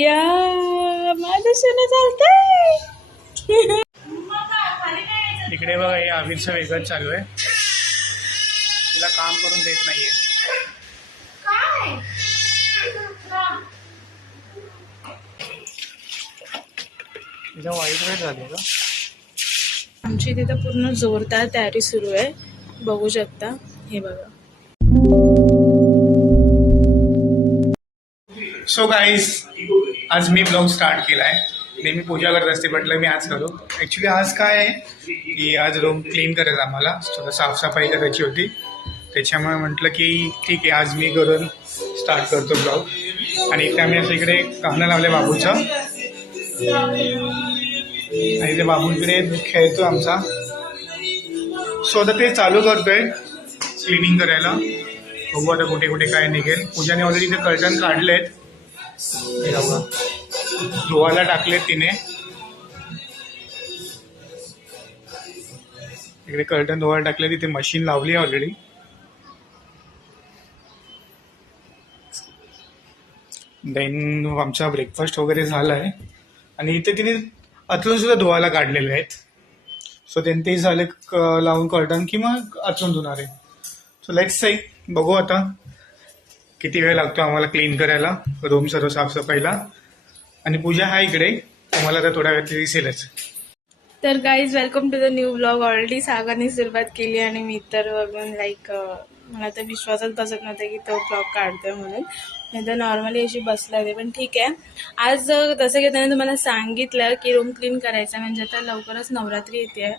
या माझं सोनं चालतंय. इकडे बघा हे आविरचं वेगळंच चालू आहे. तिला काम करून देत नाहीये. तिला वाईट वेळ झाली का? आमची तिथं पूर्ण जोरदार तयारी सुरू आहे, बघू शकता. हे बघा. सो गाईज, आज मी ब्लॉग स्टार्ट केला आहे. नेहमी पूजा करत असते, म्हटलं मी आज करू. ॲक्च्युली आज काय आहे की आज रूम क्लीन करायचं, आम्हाला थोडं साफसफाई करायची होती. त्याच्यामुळे म्हटलं की ठीक आहे, आज मी करून स्टार्ट करतो ब्लॉग. आणि इथे आम्ही असं इकडे गाणं लावले बाबूचं, आणि ते बाबूंकडे खेळतो आमचा. सो आता ते चालू करतोय क्लिनिंग करायला. बघू आता कुठे कुठे काय निघेल. पूजाने ऑलरेडी ते कर्टन काढलेत, धुवायला टाकलेत तिने. इकडे कर्टन धुवायला टाकले, तिथे मशीन लावली आहे ऑलरेडी. देन आमचा ब्रेकफास्ट वगैरे झाला आहे. आणि इथे तिने अतरून सुद्धा धुवायला काढलेले आहेत. सो त्यांनी ते झाले लावून कर्टन की मग अतरून धुणार आहे. सो लेट्स सी, बघू आता किती वेळ लागतो आम्हाला क्लीन करायला, रूम सर्व साफसफाईला. आणि पूजा हा इकडे, तुम्हाला आता थोड्या वेळात दिसेलच. तर guys, welcome to the new blog. Already सागरने सुरुवात केली आणि मी तर बघून मला तर विश्वासच बसत नव्हता की तो ब्लॉग काढतोय म्हणून. नाही तर नॉर्मली अशी बसला होते. पण ठीक आहे, आज जसं की त्याने तुम्हाला सांगितलं की रूम क्लीन करायचं, म्हणजे आता लवकरच नवरात्री येते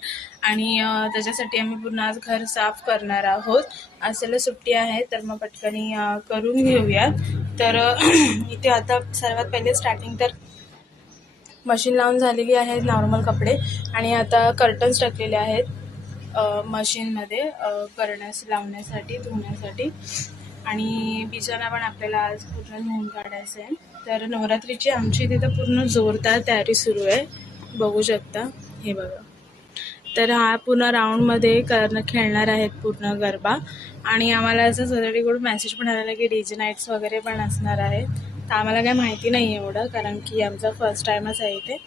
आणि त्याच्यासाठी आम्ही पूर्ण आज घर साफ करणार आहोत. आज त्याला सुट्टी आहे, तर मग पटकनी करून घेऊया. तर इथे आता सर्वात पहिले स्टार्टिंग तर मशीन लावून झालेली आहे नॉर्मल कपडे, आणि आता कर्टन्स टाकलेले आहेत मशीनमध्ये लावण्यासाठी, धुण्यासाठी. आणि बिछाना पण आपल्याला आज पूर्ण धुवून काढायचं आहे. तर नवरात्रीची आमची तिथं पूर्ण जोरदार तयारी सुरू आहे, बघू शकता. हे बघा. तर हा पूर्ण राऊंडमध्ये खेळणार आहेत पूर्ण गरबा. आणि आम्हाला असं सोसायटीकडून मेसेज पण आलेला की डीजे नाईट्स वगैरे पण असणार आहेत. तर आम्हाला काय माहिती नाही एवढं, कारण की आमचा फर्स्ट टाईमच आहे इथे.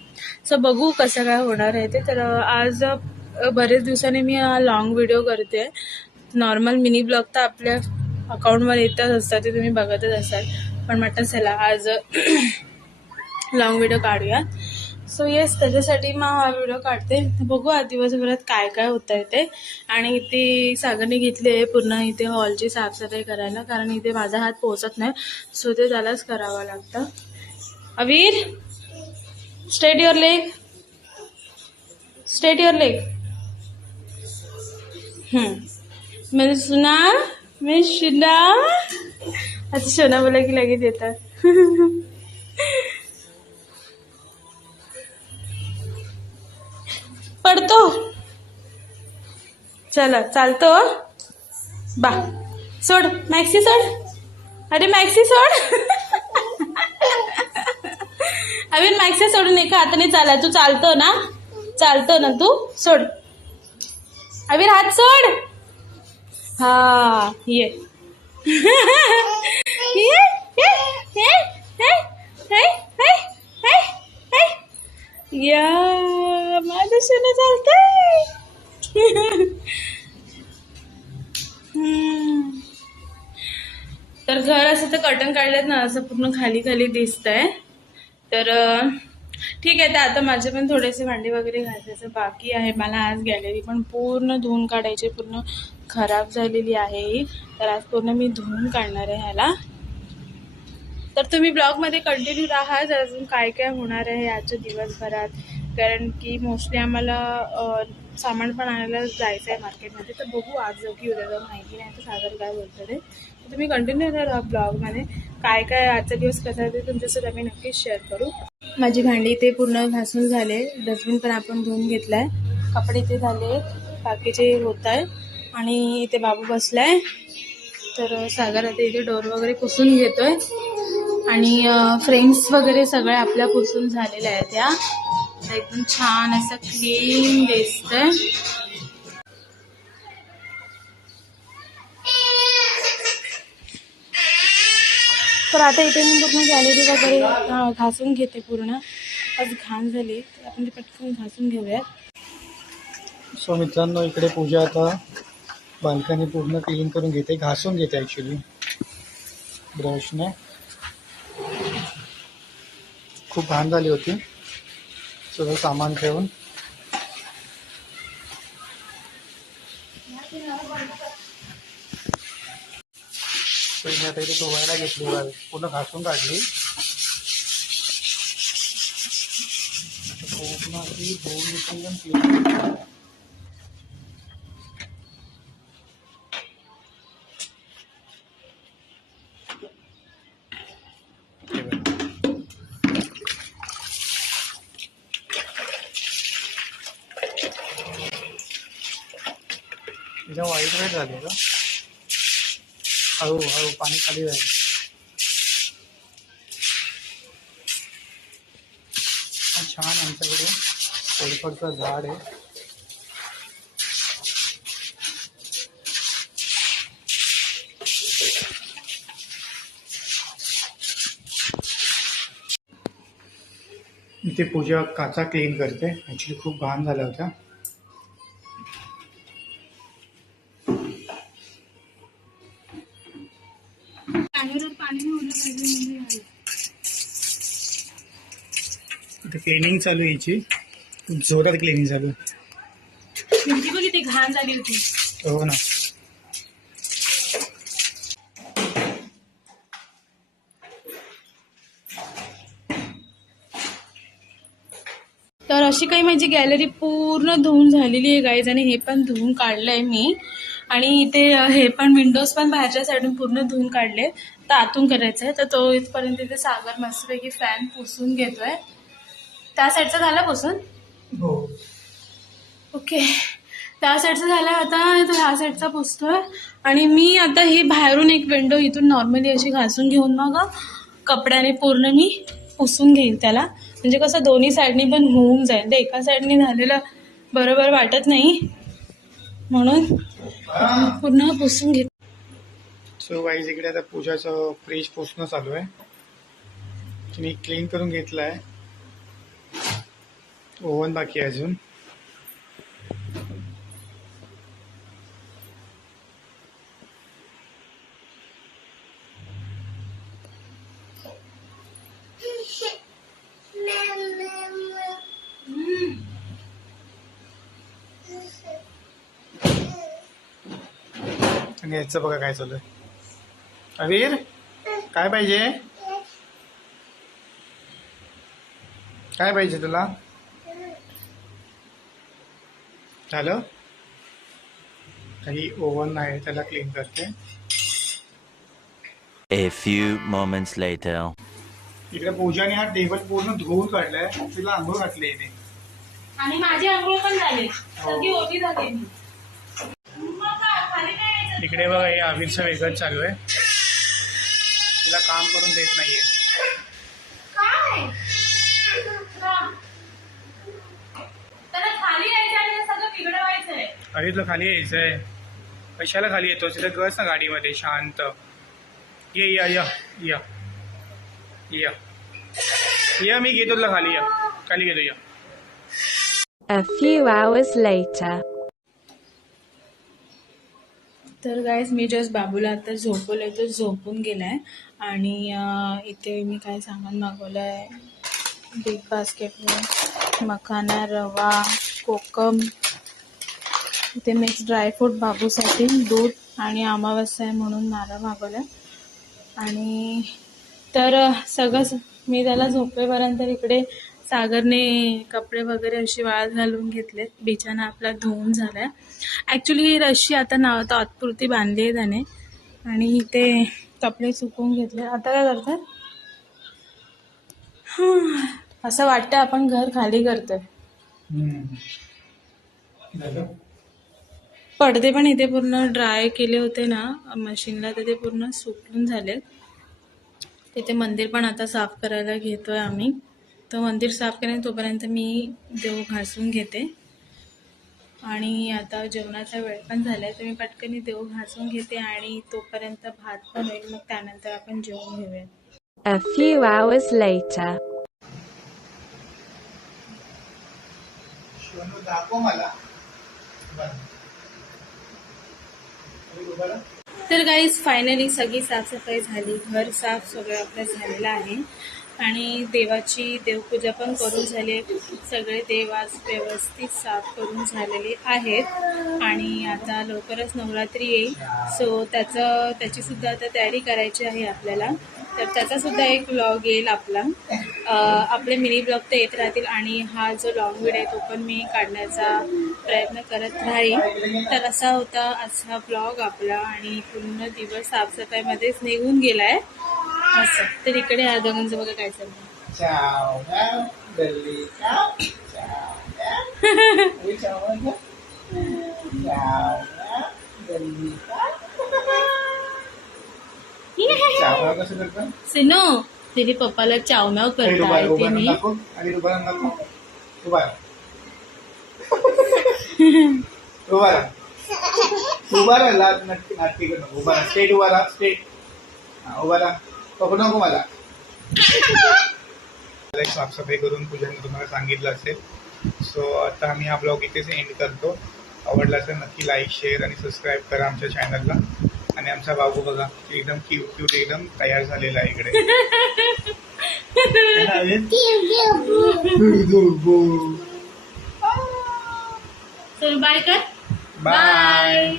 सो बघू कसं काय होणार आहे ते. तर आज बरेच दिवसांनी मी लॉंग व्हिडिओ करते. नॉर्मल मिनी ब्लॉग तर आपल्या अकाउंटवर येतच असतात, ते तुम्ही बघतच असाल. पण म्हटलं चला आज लॉंग व्हिडिओ काढूया. सो येस, त्याच्यासाठी मग हा व्हिडिओ काढते. बघू आज दिवसभरात काय काय होतं आहे ते. आणि इथे सागरने घेतली आहे पूर्ण इथे हॉलची साफसफाई करायला, कारण इथे माझा हात पोहोचत नाही. सो ते त्यालाच करावं लागतं. Aveer, straight your leg, straight your leg. मेरे सुना, मैं शुना. आता शोना बोला की लगेच येतात. पडतो, चला चालतो. बा सोड, मॅक्सी सोड. अरे मॅक्सी सोड. अवीर मॅक्सी सोडून एका हाताने चाला. तू चालतो ना तू. सोड अवीर, हात सोड. हा ये. या माझं सोनं चालतंय. तर घर असं तर कर्टन काढलेत ना, असं पूर्ण खाली खाली दिसतंय. तर ठीक आहे. तर आता माझे पण थोडेसे भांडी वगैरे घासायचं बाकी आहे. मला आज गॅलरी पण पूर्ण धुवून काढायची, पूर्ण खराब झालेली आहे. तर आज पूर्ण मी धुवून काढणार आहे ह्याला. तर तुम्ही ब्लॉगमध्ये कंटिन्यू राहा, अजून काय काय होणार आहे आजच्या दिवसभरात. कारण की मोस्टली आम्हाला सामान पण आणायला जायचं आहे मार्केटमध्ये. तर बघू आज जाऊ की उद्या जाऊ, माहिती नाही. तर सागर काय बोलतं ते. तुम्ही कंटिन्यू राहा ब्लॉगमध्ये. काय काय आजचा दिवस कसा आहे ते तुमच्यासोबत आम्ही नक्कीच शेअर करू. माझी भांडी ते पूर्ण घासून झाले, डस्टबिन पण आपण धुवून घेतला आहे, कपडे इथे झाले, बाकीचे होत आहे. आणि इथे बाबू बसलाय. तर सागर आता इथे डोर वगैरे पुसून घेतोय. आणि फ्रेम्स वगैरे सगळ्या आपल्या पुसून झालेल्या आहेत. त्या एकदम छान असं क्लीन दिसतंय. तर आता इथे मी पूर्ण गॅलरी वगैरे घासून घेते. पूर्ण आज घाण झाली तर आपण ती पटकन घासून घेऊयात. सो मित्रांनो, इकडे पूजा आता बाल्कनी पूर्ण क्लीन करून घेते, घासून घेते ॲक्च्युली ब्रशने. खूप घाण झाली होती सगळं सामान ठेवून. पहिले आता इथे धुवायला घेतली, पूर्ण घासून काढली. पूर्ण अशी धुवून क्लीन. तिला वाईट वेळ झाली का, हळूहळू पाणी खाली जाईल. छान आमच्याकडे कोरफडचं झाड आहे. इथे पूजा काचा क्लीन करते. ॲक्च्युली खूप घाण झाल्या होत्या. इथे क्लिनिंग चालू आहे, याची जोरात क्लिनिंग चालू आहे. म्हणजे बघ इथे घाण झाली होती. हो ना. तर अशी काही माझी गॅलरी पूर्ण धुवून झालेली आहे गाईज. आणि हे पण धुवून काढलंय मी. आणि इथे हे पण विंडोज पण बाहेरच्या साईडून पूर्ण धुवून काढले. तर आतून करायचं आहे. तर तो इथपर्यंत इथे सागर मस्तपैकी फॅन पुसून घेतोय. त्या साईडचा झाला पुसून. हो. ओके, त्या साईडचा झाला. आता तो ह्या साईडचा पुसतोय. आणि मी आता ही बाहेरून एक विंडो इथून नॉर्मली अशी घासून घेऊन मग कपड्याने पूर्ण मी पुसून घेईन त्याला. म्हणजे कसं दोन्ही साईडनी पण होऊन जाईल. ते एका साईडनी झालेलं बरोबर वाटत नाही, म्हणून पूर्ण पुसून घेत. सो गाईज, इकडे आता पूजाचं फ्रीज पुसणं चालू आहे. मी क्लीन करून घेतलं आहे. ओव्हन बाकी आहे अजून. आणि याचं बघा काय चालू आहे. अवीर, काय पाहिजे? काय पाहिजे तुला? झालं? काही ओव्हन आहे, त्याला क्लीन करते. A few moments later. इकडे पूजाने हा टेबल पूर्ण धुवून काढलाय. तिला आंघोळ घातली इथे. आणि माझी आंघोळ पण झाली, सगळी ओली झाली. इकडे बघा, हे अवीरचं वेगळंच चालू आहे. तिला काम करून देत नाहीये. काय त्याला खाली यायचं आणि सगळं बिघडवायचंय. अरे तुला खाली यायचंय? कशाला खाली येतो? तिथं बस ना गाडीमध्ये शांत. ये या या या या या, मी घेतो तुला खाली. या खाली घेतो, या. A few hours later. तर गाईज, मी जस्ट बाबूला आता झोपवलंय. तो झोपून गेलाय. आणि इथे मी काय सामान मागवलं आहे. बिग बास्केटवर मखाना, रवा, कोकम. इथे मिक्स ड्रायफ्रूट बाबूसाठी, दूध आणि अमावस्या आहे म्हणून नारळ मागवलं. आणि तर सगळं मी त्याला झोपेपर्यंत इकडे सागरने कपडे वगैरे अशी वाळत घालून घेतलेत. बिछाना आपला धुवून झाला आहे. ॲक्च्युली ही रशी आता तात्पुरती बांधली आहे त्याने. आणि इथे कपडे सुकवून घेतले. आता काय करतात, असं वाटतं आपण घर खाली करतोय. पडदे पण इथे पूर्ण ड्राय केले होते ना मशीनला, तर ते पूर्ण सुकून झालेत. तिथे मंदिर पण आता साफ करायला घेतोय आम्ही. तर मंदिर साफ केल्याने तोपर्यंत मी देव घासून घेते. आणि आता जेवणाचा वेळ पण झाला आहे, तर मी पटकन देव घासून घेते. आणि तोपर्यंत भात पण होईल, मग त्यानंतर आपण जेवून घेऊया. A few hours later. शिवानू दाखव मला. बरं. तर गाईज फायनली सगळी साफसफाई झाली, घर साफ सगळं आपलं झालेलं आहे आणि देवाची देवपूजा पण करून झाली आहे. सगळे देव आज व्यवस्थित साफ करून झालेले आहेत आणि आता लवकरच नवरात्री येईल. सो त्याची सुद्धा आता तयारी करायची आहे आपल्याला. तर त्याचा सुद्धा एक व्लॉग येईल आपला. आपले मिनी ब्लॉग तर येत राहतील आणि हा जो लॉंग व्हिडिओ आहे तो पण मी काढण्याचा प्रयत्न करत राहील. तर असा होता आजचा ब्लॉग आपला आणि पूर्ण दिवस साफसफाईमध्येच निघून गेला आहे असं. तर इकडे ह्या दोघांचं बघा काय चाललं. चाव चाव गल्ली चाव चाव चाव गल्ली चाव कसं करतं. सिनो तिथे पप्पाला चावम्याव करता येते मी. आणि उभा नको उभा उभा राहा नक्की नाटकी करू नको. उभा स्टेट उभा राहा स्टेट उभा राहा. पकडू नको मला. साफसफाई करून पूजन तुम्हाला सांगितलं असेल. सो आता आम्ही हा ब्लॉग इथेच एंड करतो. आवडला असेल नक्की लाईक शेअर आणि सबस्क्राईब करा आमच्या चॅनलला. आणि आमचा बाबू बघा एकदम क्यूट एकदम तयार झालेला आहे इकडे. चल बाय कर. बाय.